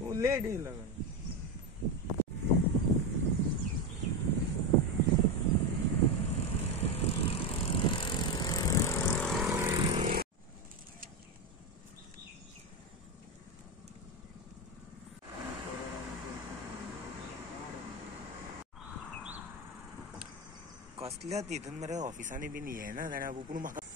तू late येईल कसल्या तिथून मरे ऑफिसाने बी ये ना जाण्या पूण म्हाका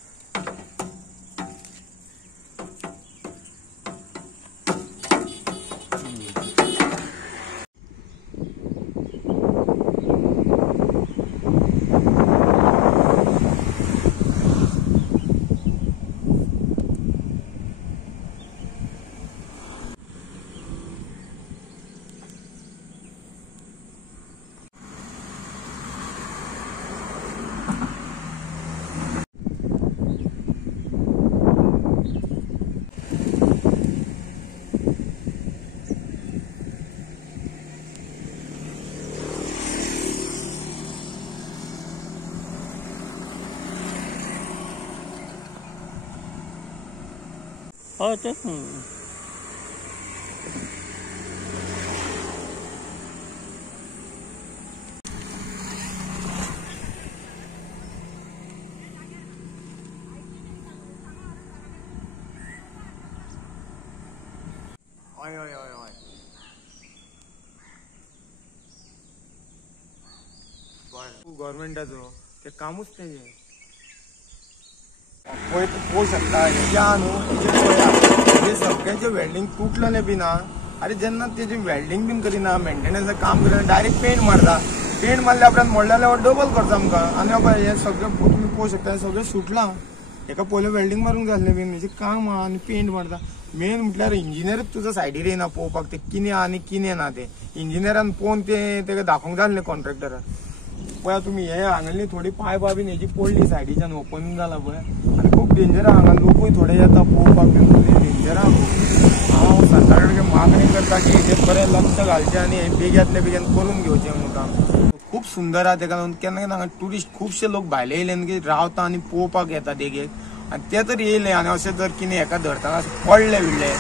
तेच हय हय हय हय गव्हर्मेंटाचो ते कामूच तेजे पळय तूं पळोवंक शकता हेजे आहा न्हू हेजे सगळ्यांचे वेल्डिंग तुटलेले बी ना. अरे जेन्ना तेजे वेल्डिंग बीन करिना मेंटेनन्स काम करिना डायरेक्ट पेंट मारता. पेंट मारल्या उपरांत मोडल्या जाल्यार डबल खर्च आमकां. आनी बाबा हे सगळें तुमी पळोवंक शकता हे सगळें सुटलां. हेका पयलें वेल्डिंग मारूंक जाय आसलें बीन हेजें काम आहा आनी पेंट मारता. मेन म्हटल्यार इंजिनियरूच तुजो सायडीर येना पळोवपाक ते कितें आहा आनी कितें ना ते इंजिनियरान पळोवन तेका दाखोवंक जाय आसलें कॉन्ट्रॅक्टराक. पळय तुम्ही हे हांगाली थोडी पायपा बीन हेजी पडली सायडीच्यान ओपन जाला पळय आनी खूब डेंजर आहा. हांगा लोकूय थोडे येता पळोवपाक बीन डेंजर आहा खूब. हांव सरकारा कडेन मागणी करता की हेजेर बरें लक्ष घालचें आनी हे बेग्यांतल्या बेगीन करून घेवचें म्हणून काम. खूब सुंदर आहा तेका लागून केन्ना केन्ना हांगा ट्युरिस्ट खुबशे लोक भायले येयले की रावता आनी पळोवपाक येता देगेक. आनी ते तर येयले आनी अशें जर कितें हेका धरतना पडले बिडले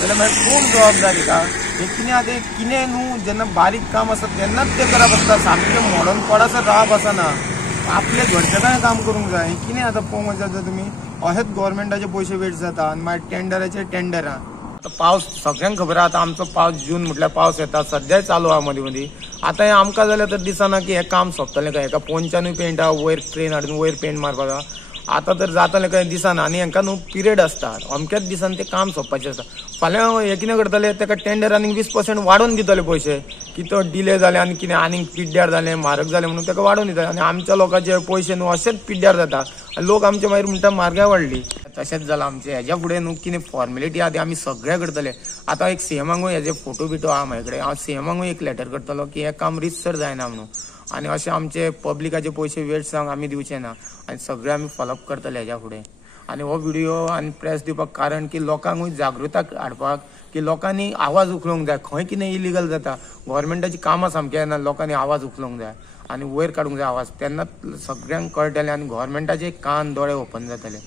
जाल्यार मागीर कोण जबाबदारी का. हे कितें आतां कितें न्हू जेन्ना बारीक काम आसता तेन्नाच ते करप आसता. सामकें मोडून पडासर रावप आसना. आपले घरचें काम करूंक जाय. हे कितें आतां पळोवंक वचत तुमी अशेंच गव्हर्मेंटाचे पयशे वेस्ट जाता आनी मागीर टेंडराचे टेंडरां. आतां पावस सगळ्यांक खबर आहा आतां आमचो पावस जून म्हटल्यार पावस येता सद्याय चालू आहा मदीं मदीं. आतां हें आमकां जाल्यार तर दिसना की हें काम सोंपतलें काय. हेका पोंच्यानूय पेंट आहा वयर ट्रेन हाडून वयर पेंट मारपाक आहा. आतां तर जातलें काय दिसना आनी हांकां न्हू पिरियड आसता अमक्याच दिसान तें काम सोंपपाचें आसता. फाल्यां हे कितें करतले तेका टेंडर आनीक 20% वाडोवन दितले पयशे की तो डिले जाले आनी कितें आनीक पिड्ड्यार जालें म्हारग जालें म्हणून तेका वाडोवन दितले. आनी आमच्या लोकांचे पयशे न्हू अशेंच पिड्ड्यार जाता. लोक आमचे मागीर म्हणटा म्हारगाय वाडली. तशेंच जालां आमचें. हेज्या फुडें न्हू कितें फॉर्मेलिटी आहा ती आमी सगळे करतले. आतां एक सीएमांकूय हेजे फोटो बिटो आहा म्हाजे कडेन. हांव सीएमांकूय एक लेटर करतलो की हें काम रितसर जायना म्हणून. आनी अशें आमचे पब्लिकाचे पयशे वेस्ट जावंक आमी दिवचे ना आनी सगळे आमी फॉलोअप करतले हेज्या फुडें. आनी हो व्हिडिओ आनी प्रेस दिवपाक कारण की लोकांकूय जागृताय हाडपाक की लोकांनी आवाज उखलूंक जाय. खंय कितें इलिगल जाता गव्हर्मेंटाची कामां सामकी येना लोकांनी आवाज उखलूंक जाय आनी वयर काडूंक जाय आवाज. तेन्ना सगळ्यांक कळटलें आनी गव्हर्मेंटाचे कान दोळे ओपन जातले.